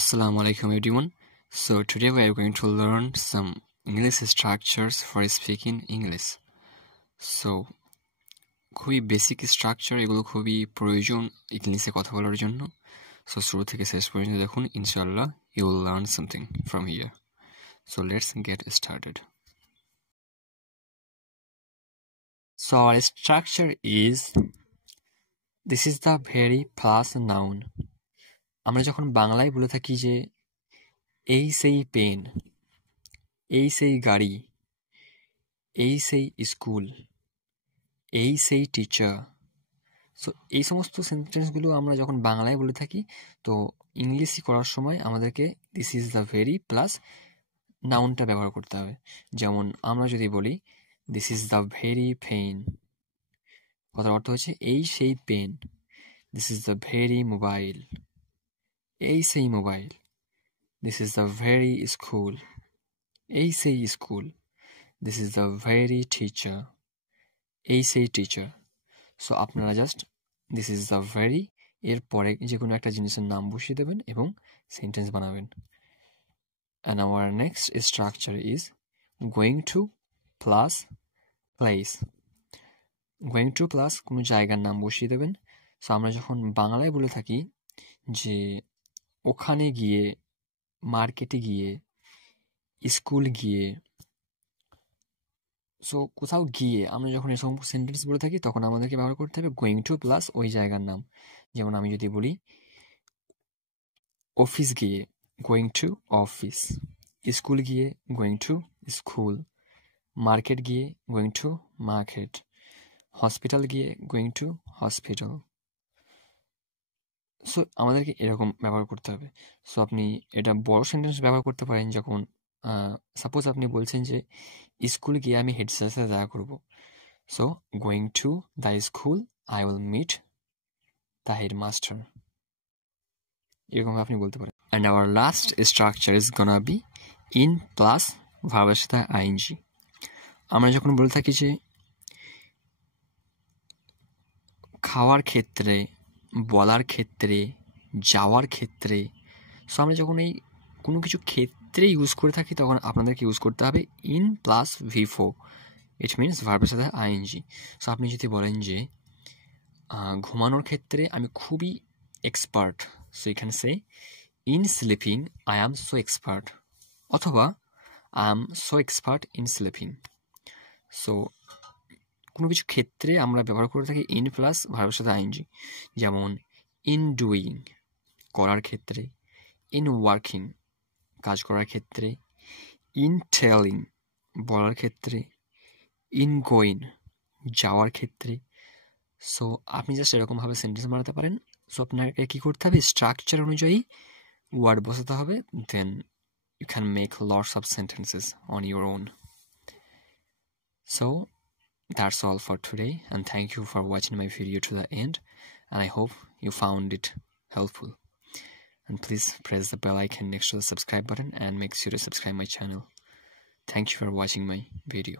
Assalamu alaikum everyone. So today we are going to learn some English structures for speaking English. So খুবই basic structure, এগুলো খুবই প্রয়োজন ইংলিশে কথা বলার জন্য। সো শুরু থেকে শেষ পর্যন্ত দেখুন, ইনশাআল্লাহ you will learn something from here. So let's get started. So our structure is, this is the very plus noun. আমরা যখন বাংলায় বলে থাকি যে এই সেই পেন, এই সেই গাড়ি, এই সেই স্কুল, এই সেই টিচার, সো এই সমস্ত সেন্টেন্সগুলো আমরা যখন বাংলায় বলে থাকি, তো ইংলিশে করার সময় আমাদেরকে this is the very plus নাউনটা ব্যবহার করতে হবে। যেমন আমরা যদি বলি this is the very pen, কথার অর্থ হচ্ছে এই সেই pen. This is the very mobile, এই সেই mobile. This is the very school, এই সেই school. This is the very teacher, এই সেই টিচার। সো আপনারা just this is the very এর পরে যে কোনো একটা জিনিসের নাম বসিয়ে দেবেন এবং সেন্টেন্স বানাবেন। And our next structure is going to plus place. Going to plus কোনো জায়গার নাম বসিয়ে দেবেন। সো আমরা যখন বাংলায় বলে থাকি যে ওখানে গিয়ে, মার্কেটে গিয়ে, স্কুল গিয়ে, সো কোথাও গিয়ে আমরা যখন এসব সেন্টেন্স বলে থাকি তখন আমাদেরকে ব্যবহার করতে হবে গোয়িং টু প্লাস ওই জায়গার নাম। যেমন আমি যদি বলি অফিস গিয়ে, গোয়িং টু অফিস, স্কুল গিয়ে, গোয়িং টু স্কুল, মার্কেট গিয়ে, গোয়িং টু মার্কেট, হসপিটাল গিয়ে, গোয়িং টু হসপিটাল। সো আমাদেরকে এরকম ব্যবহার করতে হবে। সো আপনি এটা বড় সেন্টেন্স ব্যবহার করতে পারেন, যখন সাপোজ আপনি বলছেন যে স্কুল গিয়ে আমি হেড স্যারের সাথে দেখা করবো। So going to the school I will meet the headmaster, এরকম আপনি বলতে পারেন। And our last structure is gonna be in plus ভার্বের সাথে আইএনজি। আমরা যখন বলে থাকি যে খাওয়ার ক্ষেত্রে, বলার ক্ষেত্রে, যাওয়ার ক্ষেত্রে, সো আমরা যখন এই কোনো কিছু ক্ষেত্রে ইউজ করে থাকি তখন আপনাদেরকে ইউজ করতে হবে in plus V4, it means ভার্বের সাথে আইএনজি। সো আপনি যদি বলেন যে ঘুমানোর ক্ষেত্রে আমি খুবই এক্সপার্ট, সো এখানে say in sleeping I am so expert, অথবা I am so expert in sleeping. So কোনো কিছু ক্ষেত্রে আমরা ব্যবহার করে থাকি ইন প্লাস ভার্বের সাথে আইএনজি। যেমন ইন ডুইং, করার ক্ষেত্রে, ইন ওয়ার্কিং, কাজ করার ক্ষেত্রে, ইন টেলিং, বলার ক্ষেত্রে, ইন গোয়িং, যাওয়ার ক্ষেত্রে। সো আপনি জাস্ট এরকমভাবে সেন্টেন্স বানাতে পারেন। সো আপনাকে কী করতে হবে, স্ট্রাকচার অনুযায়ী ওয়ার্ড বসাতে হবে, দেন you can make lots of sentences on your own. So that's all for today, and thank you for watching my video to the end, and I hope you found it helpful. And please press the bell icon next to the subscribe button and make sure to subscribe my channel. Thank you for watching my video.